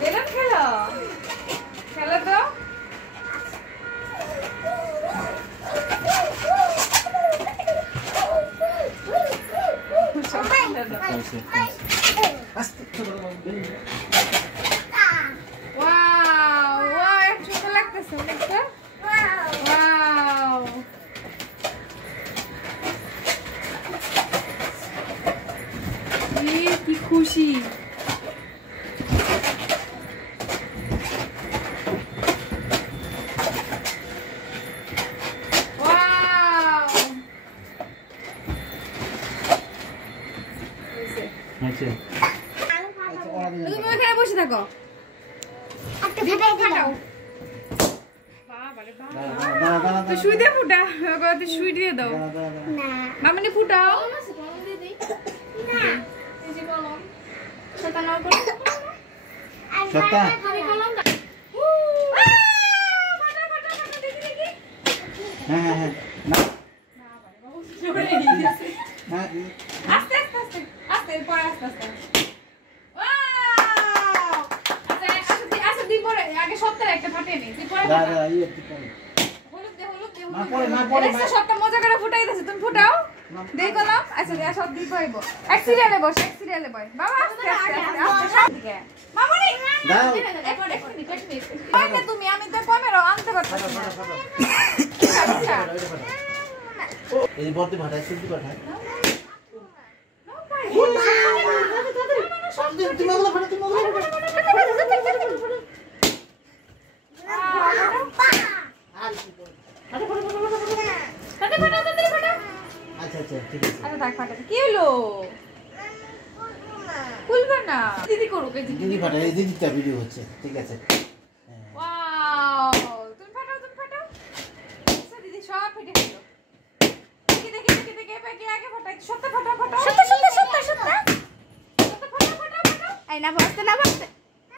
balloon খেলো খেলো তো ওয়াও ওয়াও এক সুন্দর লাগতেছে অনেকটা ওয়াও কি খুশি আচ্ছা তুমি ওখানে বসে থাকো ফাটাও বাবারে বাবা তো শুই দে ফুটা তুই শুই দিয়ে দাও মামনি ফুটাও এই যে কলম সেটা নাও করো সত্তা কলম হ্যাঁ হ্যাঁ হ্যাঁ না না আস্তে আস্তে আস্তে আস্তে পরে আস্তে আস্তে ওয়াও আচ্ছা আচ্ছা দি পরে আগে সবটা একটা ফাটিয়ে নে দি পরে দাদা ইয়ে ঠিক আছে হলুদ দে না পরে না পরে এটা সবটা মজা করে ফুটাই দিছে তুমি ফুটাও দেই কলম আচ্ছা দে সব দি পাইবো এক সিরিয়ালে বস এক সিরিয়ালে বস বাবা আস্তে আস্তে আস্তে সব দিকে মামনি দাও একবার দেখো নি কাট নি কই না তুমি আমি তো ক্যামেরা আনতে পারতাছি না আচ্ছা এই বলতে ভাটাই সিদ্ধি পাঠায় তুমি ওগুলো ফাটা তুমি ওগুলো আচ্ছা আচ্ছা ঠিক আছে আচ্ছা দেখ ফাটা কি হলো খুলবে না দিদি করুক এই দিদি ফাটা এই দিদিটা ভিডিও হচ্ছে ঠিক আছে ওয়াও তুমি ফাটাও আচ্ছা দিদি সব ফেটে গেল দেখি আগে ফাটাই সত্য ফাটা এই না বসতে